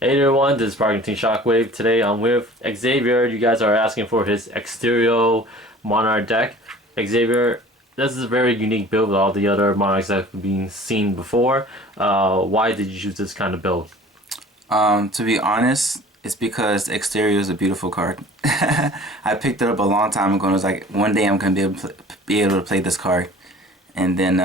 Hey everyone, this is Parking Shockwave. Today I'm with Xavier. You guys are asking for his Exterio Monarch deck. Xavier, this is a very unique build with all the other Monarchs that have been seen before. Why did you choose this kind of build? To be honest, it's because Exterio is a beautiful card. I picked it up a long time ago and was like, one day I'm going to be able to play this card. And then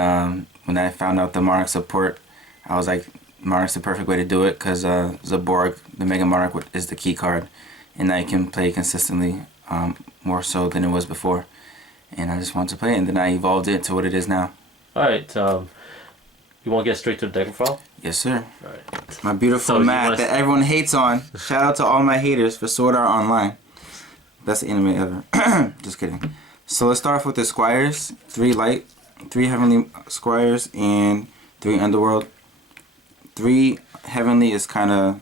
when I found out the Monarch support, I was like, Monarch's the perfect way to do it because Zaborg, the Mega Monarch, is the key card. And now you can play consistently, more so than it was before. And I just wanted to play it, and then I evolved it to what it is now. Alright, you want to get straight to the deck profile? Yes, sir. Alright. My beautiful So mat that everyone hates on. Shout out to all my haters for Sword Art Online. Best anime ever. Just kidding. So let's start off with the Squires. 3 light, 3 heavenly Squires, and 3 underworld. 3 heavenly is kind of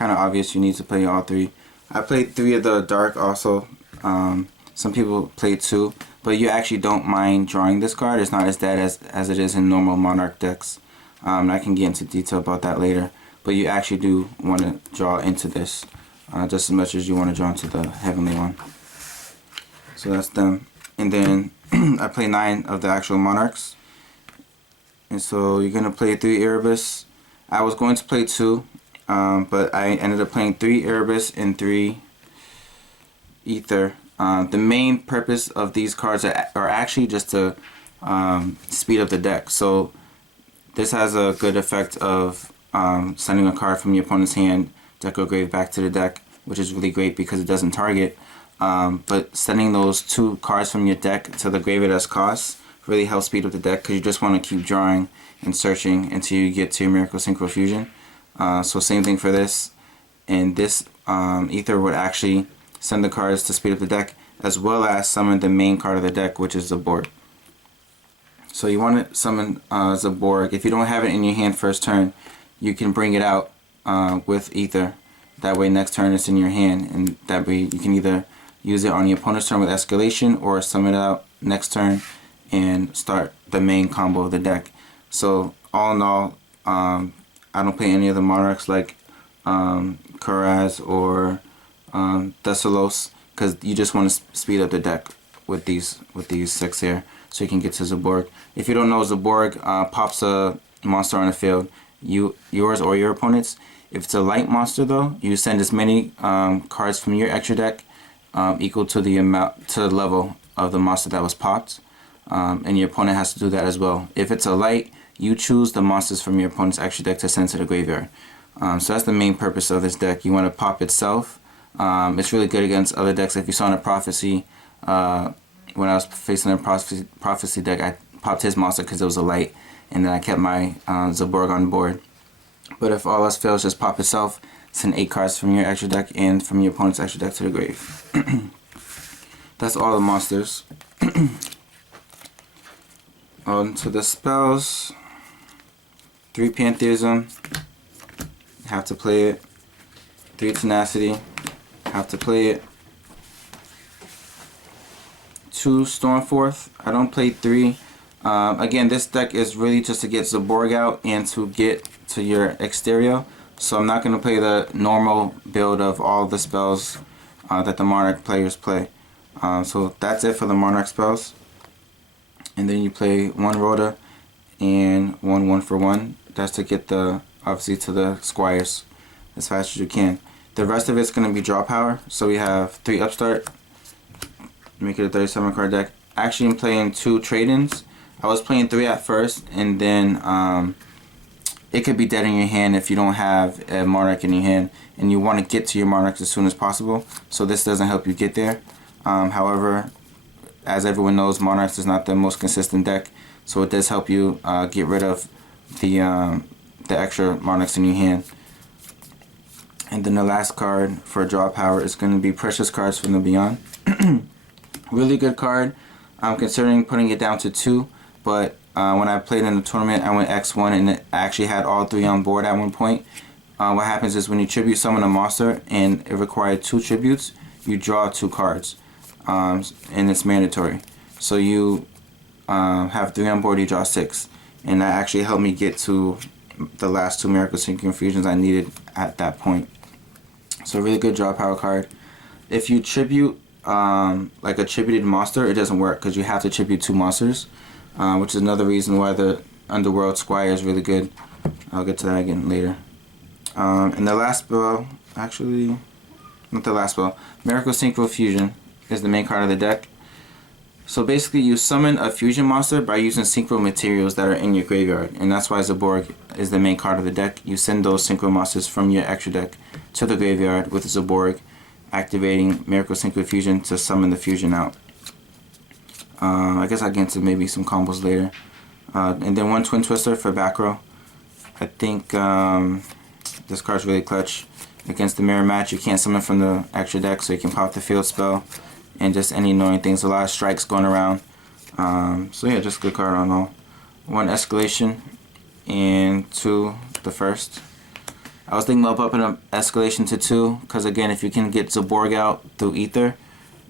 obvious. You need to play all 3. I played 3 of the dark also. Some people play 2, but you actually don't mind drawing this card. It's not as dead as it is in normal Monarch decks. I can get into detail about that later, but you actually do want to draw into this just as much as you want to draw into the heavenly one. So that's them. And then I play 9 of the actual Monarchs. And so you're going to play 3 Erebus. I was going to play 2, but I ended up playing 3 Erebus and 3 Ether. The main purpose of these cards are actually just to speed up the deck. So this has a good effect of sending a card from your opponent's hand, deck or grave, back to the deck, which is really great because it doesn't target. But sending those 2 cards from your deck to the grave at S cost really helps speed up the deck because you just want to keep drawing and searching until you get to your Miracle Synchro Fusion. So same thing for this. And this Ether would actually send the cards to speed up the deck as well as summon the main card of the deck, which is Zaborg. So you want to summon Zaborg. If you don't have it in your hand first turn, you can bring it out with Ether. That way next turn it's in your hand, and that way you can either use it on your opponent's turn with Escalation or summon it out next turn and start the main combo of the deck. So all in all, I don't play any of the Monarchs like Kuraz or Thessalos because you just want to speed up the deck with these 6 here so you can get to Zaborg. If you don't know, Zaborg pops a monster on the field, yours or your opponent's. If it's a light monster though, you send as many cards from your extra deck equal to the level of the monster that was popped. And your opponent has to do that as well. If it's a light, you choose the monsters from your opponent's extra deck to send to the graveyard. So that's the main purpose of this deck. You want to pop itself. It's really good against other decks. If you saw in a Prophecy, when I was facing a Prophecy deck, I popped his monster because it was a light, and then I kept my Zaborg on board. But if all else fails, just pop itself, send 8 cards from your extra deck and from your opponent's extra deck to the grave. That's all the monsters. On to the spells. 3 Pantheism, have to play it. 3 Tenacity, have to play it. 2 Stormforth, I don't play 3. Again, this deck is really just to get Zaborg out and to get to your Exterio. So I'm not going to play the normal build of all the spells that the Monarch players play. So that's it for the Monarch spells. And then you play 1 Rhoda and 1 1-for-1. That's to get obviously to the Squires as fast as you can. The rest of it's going to be draw power. So we have 3 Upstart, make it a 37 card deck. Actually, I'm playing 2 trade-ins. I was playing 3 at first, and then it could be dead in your hand if you don't have a Monarch in your hand and you want to get to your Monarchs as soon as possible. So this doesn't help you get there. However, as everyone knows, Monarchs is not the most consistent deck, so it does help you get rid of the extra Monarchs in your hand. And then the last card for draw power is going to be Precious Cards from the Beyond. Really good card. I'm considering putting it down to 2, but when I played in the tournament, I went X1 and I actually had all 3 on board at one point. What happens is when you tribute summon a monster and it required 2 tributes, you draw 2 cards. And it's mandatory. So you have 3 on board, you draw 6. And that actually helped me get to the last 2 Miracle Synchro Fusions I needed at that point. So really good draw power card. If you tribute like a tributed monster, it doesn't work because you have to tribute 2 monsters, which is another reason why the Underworld Squire is really good. I'll get to that again later. And the last spell, actually, not the last spell, Miracle Synchro Fusion is the main card of the deck. So basically you summon a fusion monster by using synchro materials that are in your graveyard, and that's why Zaborg is the main card of the deck. You send those synchro monsters from your extra deck to the graveyard with Zaborg, activating Miracle Synchro Fusion to summon the fusion out. I guess I'll get into maybe some combos later. And then 1 Twin Twister for back row. I think this card's really clutch. Against the mirror match, you can't summon from the extra deck, so you can pop the field spell and just any annoying things. A lot of strikes going around. So yeah, just a good card on all. 1 Escalation and 2 the first. I was thinking about upping up Escalation to 2 because again, if you can get Zaborg out through Ether,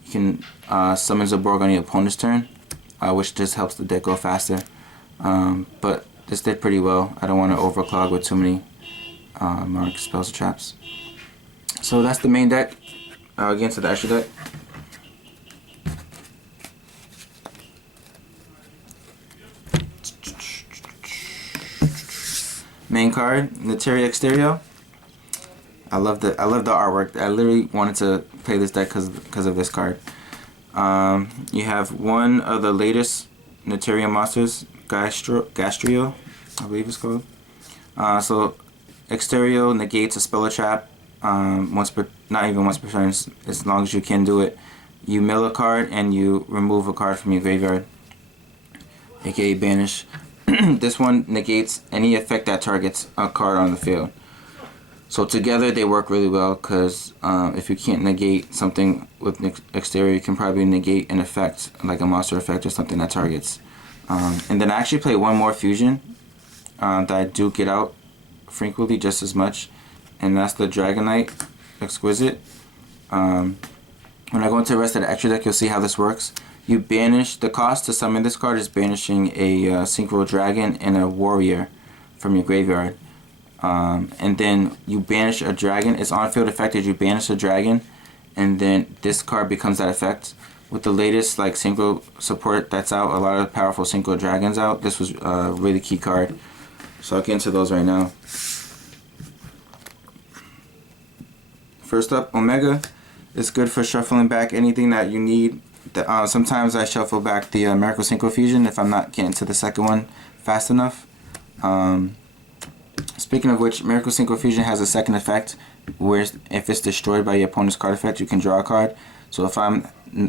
you can summon Zaborg on your opponent's turn, which just helps the deck go faster. But this did pretty well. I don't want to overclog with too many Monarch spells or traps. So that's the main deck. Again, to the extra deck. Main card, Exterio. I love the artwork. I literally wanted to play this deck because of this card. You have one of the latest Neteria monsters, Gastrio, I believe it's called. So Exterio negates a spell or trap not even once per turn, as long as you can do it. You mill a card and you remove a card from your graveyard, aka banish. This one negates any effect that targets a card on the field. So together they work really well because if you can't negate something with Exterio, you can probably negate an effect like a monster effect or something that targets. And then I actually play one more fusion that I do get out frequently just as much, and that's the Dragonite Exquisite. When I go into the rest of the extra deck, you'll see how this works. You banish, the cost to summon this card is banishing a Synchro Dragon and a Warrior from your graveyard. And then you banish a dragon. It's on field effect as you banish a dragon, and then this card becomes that effect. With the latest like synchro support that's out, a lot of powerful synchro dragons out, this was a really key card. So I'll get into those right now. First up, Omega. It's good for shuffling back anything that you need. Sometimes I shuffle back the Miracle Synchro Fusion if I'm not getting to the second one fast enough. Speaking of which, Miracle Synchro Fusion has a second effect where if it's destroyed by your opponent's card effect, you can draw a card. So if I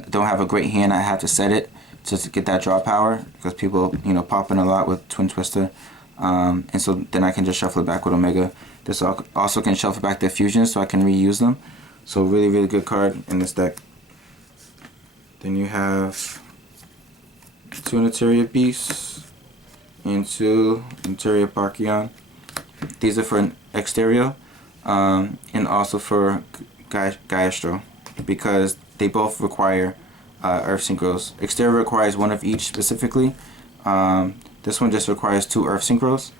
don't have a great hand, I have to set it to get that draw power because people, pop in a lot with Twin Twister. And so then I can just shuffle it back with Omega. This also can shuffle back the fusions so I can reuse them. So really, really good card in this deck. Then you have 2 Neteria Beasts and 2 Neteria Parkion. These are for Exterio and also for Gastrio because they both require Earth Synchros. Exterio requires 1 of each specifically. This one just requires 2 Earth Synchros.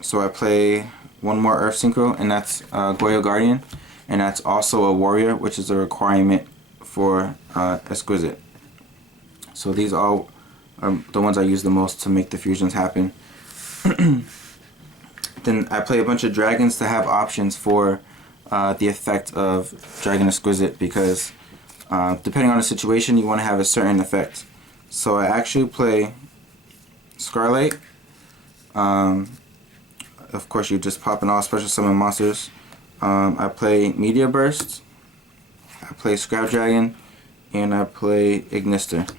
So I play 1 more Earth Synchro, and that's Goyo Guardian, and that's also a Warrior, which is a requirement for Exquisite. So these all are the ones I use the most to make the fusions happen. Then I play a bunch of dragons to have options for the effect of Dragon Exquisite because depending on the situation, you want to have a certain effect. So I actually play Scarlet. Of course, you just pop in all special summon monsters. I play Meteor Burst. I play Scrap Dragon, and I play Ignister.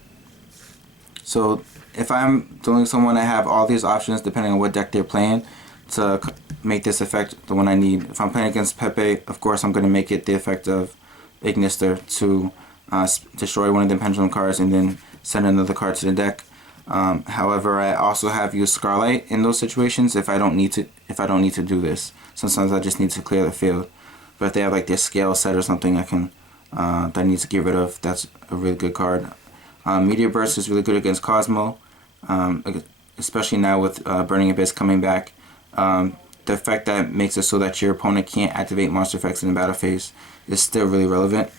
So if I'm doing someone, I have all these options depending on what deck they're playing to make this effect the one I need. If I'm playing against Pepe, of course I'm going to make it the effect of Ignister to destroy one of the pendulum cards and then send another card to the deck. However, I also have used Scarlet in those situations if I don't need to do this. Sometimes I just need to clear the field. But if they have like their scale set or something that I need to get rid of, that's a really good card. Meteor Burst is really good against Cosmo. especially now with Burning Abyss coming back. The effect that makes it so that your opponent can't activate monster effects in the battle phase is still really relevant.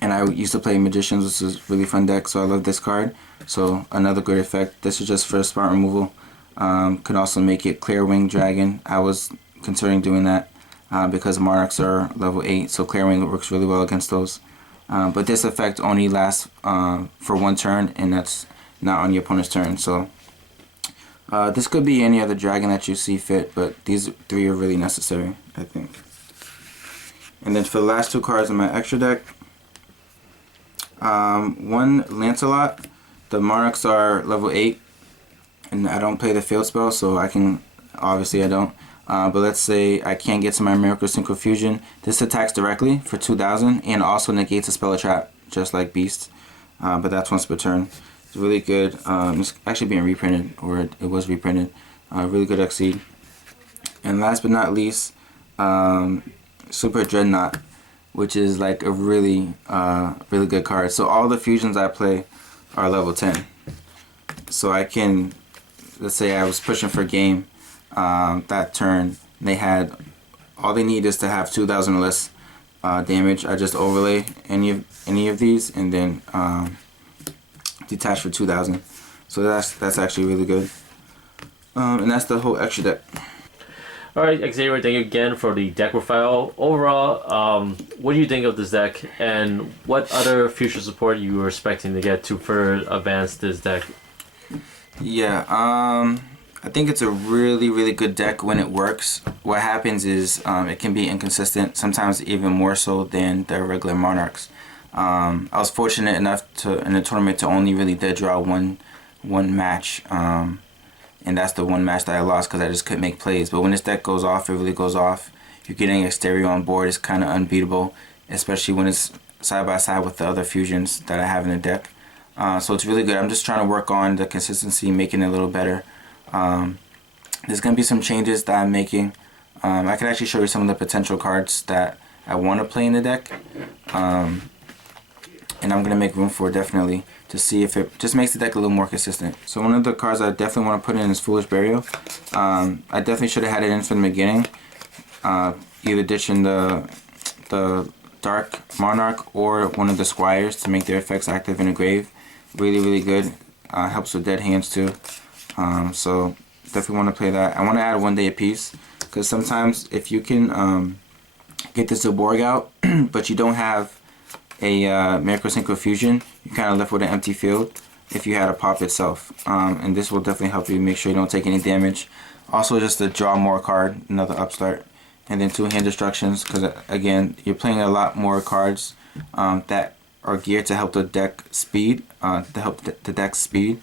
And I used to play Magicians, which is a really fun deck, so I love this card. So another good effect. This is just for spot removal. Could also make it Clear Wing Dragon. I was considering doing that because Monarchs are level 8, so Clear Wing works really well against those. But this effect only lasts for one turn, and that's not on your opponent's turn. So this could be any other dragon that you see fit, but these 3 are really necessary, I think. And then for the last 2 cards in my extra deck, one Lancelot. The Monarchs are level 8, and I don't play the field spell, so I can, obviously I don't. But let's say I can't get to my Miracle Synchro Fusion. This attacks directly for 2,000 and also negates a spell or trap, just like Beast. But that's once per turn. It's really good. It's actually being reprinted, or it was reprinted. Really good Exceed. And last but not least, Super Dreadnought, which is like a really good card. So all the fusions I play are level 10. So I can, let's say I was pushing for game that turn. They had, all they need is to have 2,000 or less damage. I just overlay any of these and then detach for 2,000. So that's actually really good. And that's the whole extra deck. Alright, Xavier, thank you again for the deck profile. Overall, what do you think of this deck, and what other future support you were expecting to get to further advance this deck? Yeah, I think it's a really good deck when it works. What happens is it can be inconsistent, sometimes even more so than the regular Monarchs. I was fortunate enough to in the tournament to only really dead draw one match. And that's the one match that I lost because I just couldn't make plays. But when this deck goes off, it really goes off. You're getting Exterio on board. It's kind of unbeatable, especially when it's side by side with the other fusions that I have in the deck. So it's really good. I'm just trying to work on the consistency, making it a little better. There's going to be some changes that I'm making. I can actually show you some of the potential cards that I want to play in the deck. And I'm going to make room for it, definitely, to see if it just makes the deck a little more consistent. So one of the cards I definitely want to put in is Foolish Burial. I definitely should have had it in from the beginning. Either ditching the Dark Monarch or one of the Squires to make their effects active in a grave. Really good. Helps with dead hands too. So definitely want to play that. I want to add 1 day apiece, because sometimes if you can get the Zaborg out, but you don't have a Miracle Synchro Fusion, you're kind of left with an empty field if you had a pop itself. And this will definitely help you make sure you don't take any damage. Also, just to draw more card, another upstart. And then 2 hand destructions, because again, you're playing a lot more cards that are geared to help the deck speed, the deck's speed,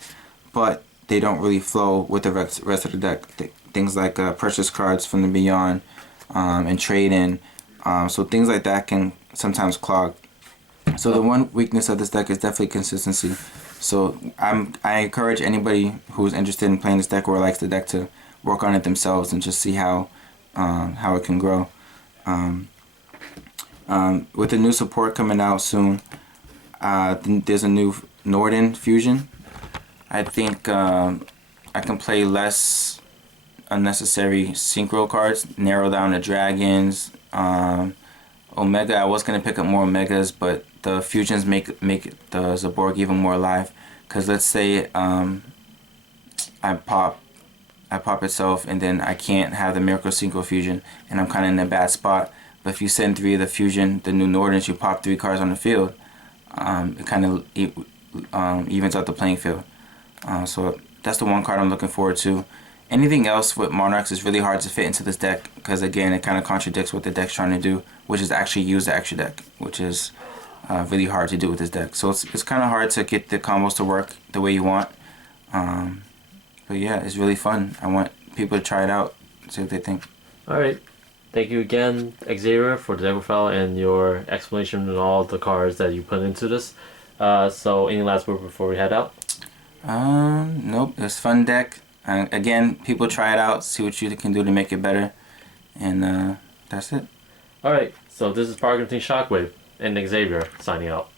but they don't really flow with the rest of the deck. Things like precious cards from the Beyond and trade in. So things like that can sometimes clog. So the one weakness of this deck is definitely consistency. So I encourage anybody who's interested in playing this deck or likes the deck to work on it themselves and just see how it can grow. With the new support coming out soon, there's a new Norden fusion. I think I can play less unnecessary synchro cards, narrow down the dragons. Omega, I was gonna pick up more Omegas, but the fusions make the Zaborg even more alive. Cause let's say I pop itself, and then I can't have the Miracle Synchro Fusion, and I'm kind of in a bad spot. But if you send 3 of the fusion, the new Nordens, you pop 3 cards on the field. It kind of evens out the playing field. So that's the one card I'm looking forward to. Anything else with Monarchs is really hard to fit into this deck, because again, it kind of contradicts what the deck's trying to do, which is actually use the extra deck, which is really hard to do with this deck. So it's kind of hard to get the combos to work the way you want. But yeah, it's really fun. I want people to try it out, see what they think. Alright, thank you again, Xavier, for the deck profile and your explanation and all the cards that you put into this. So any last word before we head out? Nope, it's a fun deck. Again, people try it out, see what you can do to make it better, and that's it. Alright, so this is Parkinson Shockwave and Xavier signing out.